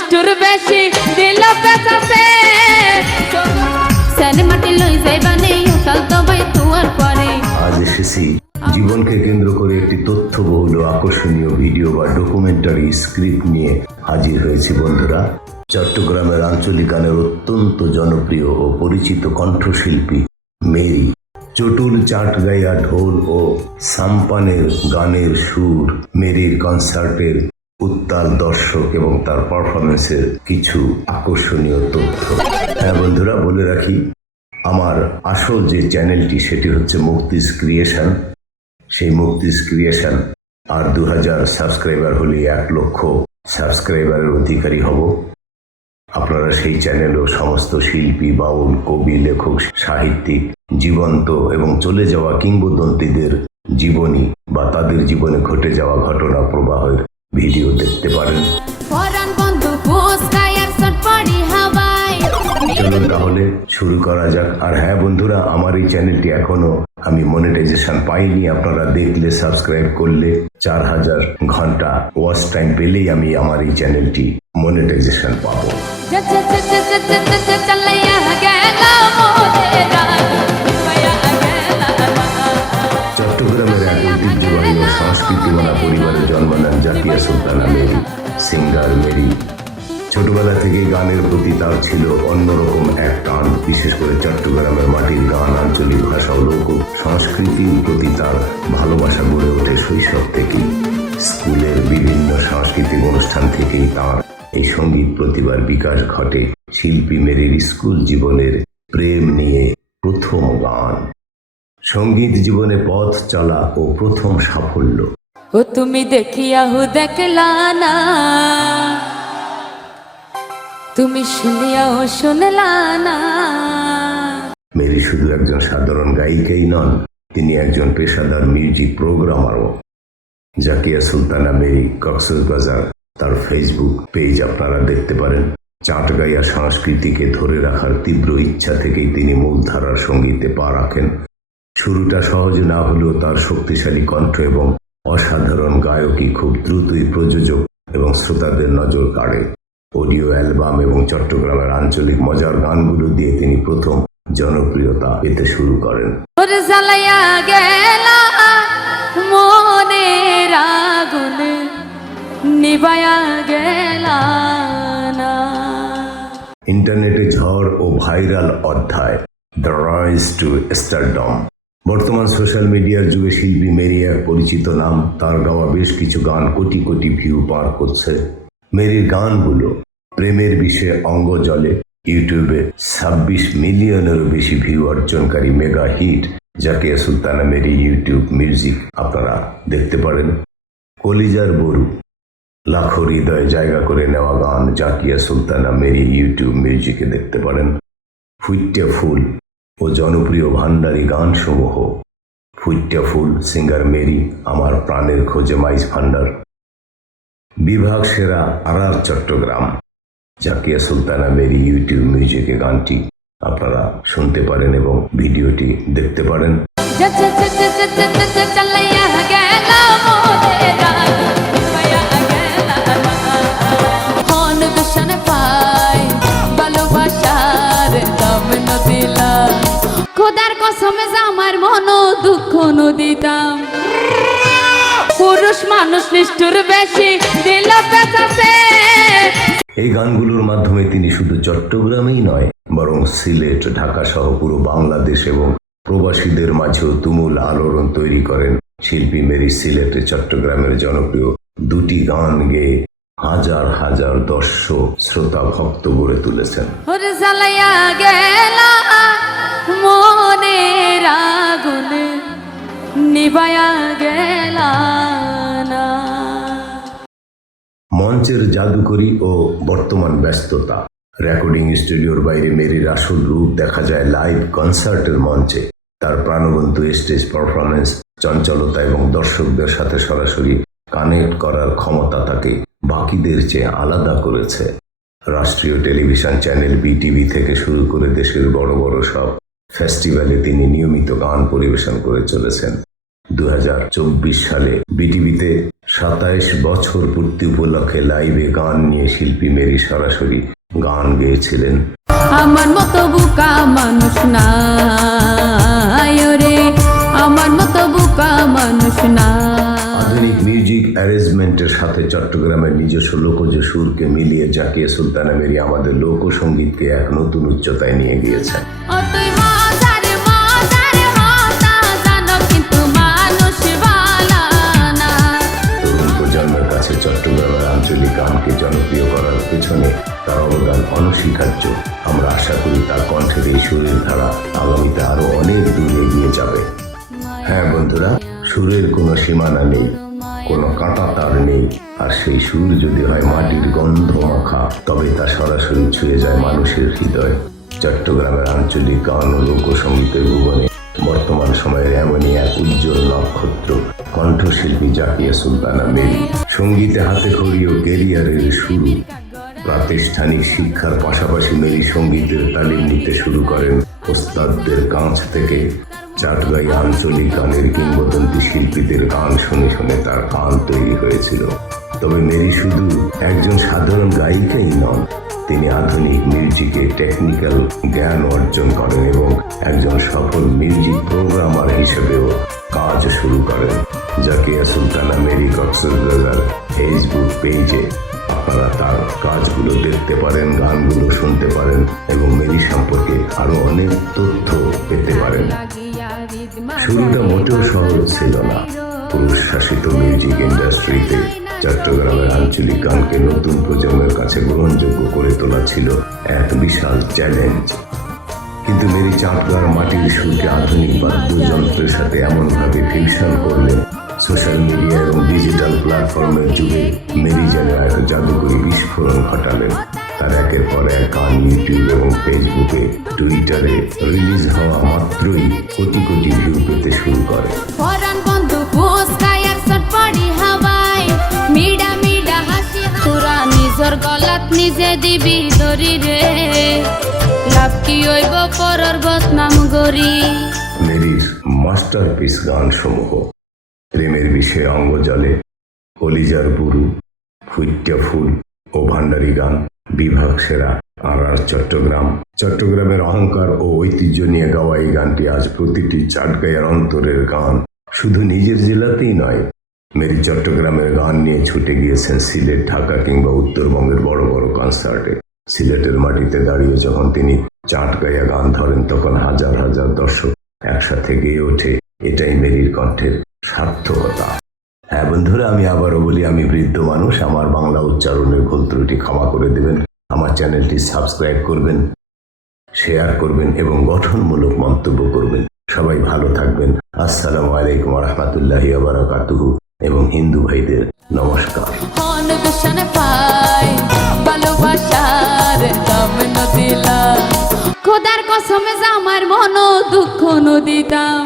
নিষ্ঠুর বেশি দিল পেছাছে সেল মাটি লই যাইবানে উতাল তো ভাই তুয়ার পরে। আজ এসেছি জীবনকে কেন্দ্র করে একটি তথ্যবহুল ও আকর্ষণীয় ভিডিও বা ডকুমেন্টারি স্ক্রিপ্ট নিয়ে হাজির হয়েছি বন্ধুরা। চট্টগ্রামের আঞ্চলিক গানের অত্যন্ত জনপ্রিয় ও পরিচিত কণ্ঠশিল্পী মেরি চটুল চাট গাইয়া ঢোল ও সাম্পানের গানের সুর, মেরির কনসার্টের উত্তাল দর্শক এবং তার পারফরমেন্সের কিছু আকর্ষণীয় তথ্য। হ্যাঁ বন্ধুরা, বলে রাখি আমার আসল যে চ্যানেলটি সেটি হচ্ছে মুক্তিজ ক্রিয়েশন। সেই মুক্তিজ ক্রিয়েশন আর 2000 সাবস্ক্রাইবার হলে 1 লক্ষ সাবস্ক্রাইবারের অধিকারী হব। আপনারা সেই চ্যানেলেও সমস্ত শিল্পী, বাউল, কবি, লেখক, সাহিত্যিক, জীবন্ত এবং চলে যাওয়া কিংবদন্তিদের জীবনী বা তাদের জীবনে ঘটে যাওয়া ঘটনা প্রবাহের ভিডিও দেখতে পারেন। চলুন তাহলে শুরু করা যাক। আর হ্যাঁ বন্ধুরা, আমার এই চ্যানেলটি এখনো আমি মনিটাইজেশন পাইনি। আপনারা দেখলে, সাবস্ক্রাইব করলে 4000 ঘন্টা ওয়াচ টাইম পেলেই আমি আমার এই চ্যানেলটি মনিটাইজেশন পাবো। চট্টগ্রামের এক ঐতিহ্যবাহী ও সংস্কৃতিমালা পরিবারে জন্ম নেন জাকিয়া সুলতানা মেরি। সিঙ্গার মেরি ছোটবেলা থেকেই গানের প্রতি তার ছিল অন্যরকম এক টান। বিশেষ করে চট্টগ্রামের মাটির গান, আঞ্চলিক ভাষা ও লোক সংস্কৃতির প্রতি তার ভালোবাসা গড়ে ওঠে শৈশব থেকেই। স্কুলের বিভিন্ন সাংস্কৃতিক অনুষ্ঠান থেকেই তার এই সঙ্গীত প্রতিভার বিকাশ ঘটে। শিল্পী মেরির স্কুল জীবনের প্রেম নিয়ে প্রথম গান, সঙ্গীত জীবনে পথ চলা ও প্রথম সাফল্য। ও তুমি দেখিয়া হু দেখলা না, তুমি শুনিয়াও শুনলা না। মেরি শুধু একজন সাধারণ গায়িকাই নন, তিনি একজন পেশাদার মিউজিক প্রোগ্রামারও। জাকিয়া সুলতানা মেরি কক্সবাজার, তার ফেসবুক পেজ আপনারা দেখতে পারেন। চাট গাইয়া সংস্কৃতিকে ধরে রাখার তীব্র ইচ্ছা থেকেই তিনি মূলধারার সঙ্গীতে পা রাখেন। শুরুটা সহজ না হলেও তার শক্তিশালী কণ্ঠ এবং অসাধারণ গায়কী খুব দ্রুতই প্রযোজক এবং শ্রোতাদের নজর কাড়ে। অডিও অ্যালবাম এবং চট্টগ্রামের আঞ্চলিক মজার গানগুলো দিয়ে তিনি প্রথম জনপ্রিয়তা পেতে শুরু করেন। ইন্টারনেটে ঝড় ও ভাইরাল অধ্যায়, দ্য রাইজ টু স্টারডম। বর্তমান সোশ্যাল মিডিয়ার যুগে শিল্পী মেরি এক পরিচিত নাম। তার গাওয়া বেশ কিছু গান কোটি কোটি ভিউ পার করছে। মেরির গানগুলো প্রেমের বিষয়ে অঙ্গ জলে ইউটিউবে 26 মিলিয়নেরও বেশি ভিউ অর্জনকারী মেগা হিট জাকিয়া সুলতানা মেরি ইউটিউব মিউজিক আপনারা দেখতে পারেন। কলিজার বরু, লাখো হৃদয়ে জায়গা করে নেওয়া গান জাকিয়া সুলতানা মেরি ইউটিউব মিউজিকে দেখতে পারেন। ফুইট্টা ফুল ও জনপ্রিয় ভান্ডারী গানসমূহ। ফুইট্টা ফুল, সিঙ্গার মেরি, আমার প্রাণের খোঁজে মাইজ ভান্ডার। বিভাগ সেরা আরার চট্টগ্রাম, জাকিয়া সুলতানা মেরি ইউটিউব মিউজিকে গানটি আপনারা শুনতে পারেন এবং ভিডিওটি দেখতে পারেন। খোদার কসমে আমার মন দুঃখ নদিতাম, পুরুষ মানুষ নিষ্ঠুর বেশি দিল পেছাছে। এই গানগুলোর মাধ্যমে তিনি শুধু চট্টগ্রামেই নয়, বরং সিলেট, ঢাকা সহ পুরো বাংলাদেশ এবং প্রবাসীদের মাঝেও তুমুল আলোড়ন তৈরি করেন। শিল্পী মেরি সিলেটে চট্টগ্রামের জনপ্রিয় 2টি গান গেয়ে হাজার হাজার দর্শক, শ্রোতা, ভক্ত গড়ে তুলেছেন। মনের আগুনে নিভায়া গেলা না। মঞ্চের জাদুকরী ও বর্তমান ব্যস্ততা। রেকর্ডিং স্টুডিওর বাইরে মেরির আসল রূপ দেখা যায় লাইভ কনসার্টের মঞ্চে। তার প্রাণবন্ত স্টেজ পারফরমেন্স, চঞ্চলতা এবং দর্শকদের সাথে সরাসরি কানেক্ট করার ক্ষমতা তাকে বাকিদের চেয়ে আলাদা করেছে। রাষ্ট্রীয় টেলিভিশন চ্যানেল বিটিভি থেকে শুরু করে দেশের বড় বড় সব ফেস্টিভ্যালে তিনি নিয়মিত গান পরিবেশন করে চলেছেন। 2024 সালে বিটিভিতে 27 বছর পূর্তি উপলক্ষে লাইভে গান নিয়ে শিল্পী মেরি সরাসরি গান গেয়েছিলেন। আমার মতো বোকা মানুষ নাই রে, আমার মতো বোকা মানুষ নাই। আধুনিক মিউজিক অ্যারেঞ্জমেন্টের সাথে চট্টগ্রামের নিজস্ব লোকজ সুরকে মিলিয়ে জাকিয়া সুলতানা মেরি আমাদের লোকসঙ্গীতকে এক নতুন উচ্চতায় নিয়ে গিয়েছেন। তরুণ প্রজন্মের কাছে চট্টগ্রামের আঞ্চলিক গানকে জনপ্রিয় করার পেছনে তার অবদান অনস্বীকার্য। আমরা আশা করি তার কণ্ঠের এই সুরের ধারা আগামীতে আরো অনেক দূর এগিয়ে যাবে। হ্যাঁ বন্ধুরা, সুরের কোনো সীমানা নেই, কোনো কাঁটা তার নেই, আর সেই সুর যদি হয় মাটির গন্ধ মাখা, তবে তা সরাসরি ছুঁয়ে যায় মানুষের হৃদয়। চট্টগ্রামের আঞ্চলিক গান ও লোকসঙ্গীতের ভুবনে বর্তমান সময়ের এমনই এক উজ্জ্বল নক্ষত্র কণ্ঠশিল্পী জাকিয়া সুলতানা মেরি। সঙ্গীতে হাতে খড়ি ও ক্যারিয়ারের শুরু। প্রাতিষ্ঠানিক শিক্ষার পাশাপাশি মেরি সঙ্গীতের তালিম নিতে শুরু করেন ওস্তাদদের কাছ থেকে। চাটগাঁয়ে আঞ্চলিক গানের কিংবদন্তি শিল্পীদের গান শুনে শুনে তার গান তৈরি হয়েছিল। তবে মেরি শুধু একজন সাধারণ গায়িকাই নন, তিনি আধুনিক মিউজিকে টেকনিক্যাল জ্ঞান অর্জন করেন এবং একজন সফল মিউজিক প্রোগ্রামার হিসেবেও কাজ শুরু করেন। জাকিয়া সুলতানা মেরি কক্সবাজার ফেসবুক পেজে আপনারা তার কাজগুলো দেখতে পারেন, গানগুলো শুনতে পারেন এবং মেরি সম্পর্কে আরো অনেক তথ্য পেতে পারেন। শুরুটা মোটেও সহজ ছিল না। পুরুষ শাসিত মিউজিক ইন্ডাস্ট্রিতে চট্টগ্রামের আঞ্চলিক গানকে নতুন প্রজন্মের কাছে গ্রহণযোগ্য করে তোলা ছিল এক বিশাল চ্যালেঞ্জ। কিন্তু মেরি চাটগাঁর মাটির সুরকে আধুনিক বাদ্যযন্ত্রের সাথে এমনভাবে ফিউশন করলেন, সোশ্যাল মিডিয়া এবং ডিজিটাল প্ল্যাটফর্মের যুগে মেরি যেন এক জাদুকরী বিস্ফোরণ ঘটালেন। তার একের পর এক গান ইউটিউব এবং ফেসবুকে, টুইটারে রিলিজ হওয়া মাত্রই কোটি কোটি ভিউ পেতে শুরু করে। নিজর গলাত নিজে দিবি ধরি রে, লাভ কি হইব পরর বদনাম গরি। মেরির মাস্টারপিস গান সমূহ প্রেমের বিষয়ে অঙ্গজলে, কলিজার বুরু, ফুইট্টা ফুল ও ভান্ডারি গান, বিভাগ সেরা, আর চট্টগ্রামের অহংকার ও ঐতিহ্য নিয়ে গাওয়া এই গানটি আজ প্রতিটি চাটগাঁয়ের অন্তরের গান। শুধু নিজের জেলাতেই নয়, মেরি চট্টগ্রামের গান নিয়ে ছুটে গিয়েছেন সিলেট, ঢাকা কিংবা উত্তরবঙ্গের বড় বড় কনসার্টে। সিলেটের মাটিতে দাঁড়িয়ে যখন তিনি চাটগাঁয়া গান ধরেন, তখন হাজার হাজার দর্শক একসাথে গেয়ে ওঠে। এটাই মেরির কণ্ঠের সার্থকতা। হ্যাঁ বন্ধুরা, আমি আবারও বলি, আমি বৃদ্ধ মানুষ, আমার বাংলা উচ্চারণের ভুল ত্রুটি ক্ষমা করে দেবেন। আমার চ্যানেলটি সাবস্ক্রাইব করবেন, শেয়ার করবেন এবং গঠনমূলক মন্তব্য করবেন। সবাই ভালো থাকবেন। আসসালামু আলাইকুম ওয়া রাহমাতুল্লাহি ওয়া বারাকাতুহু এবং হিন্দু ভাইদের নমস্কার। খোদার কসমে আমার মন দুঃখ নদিতাম।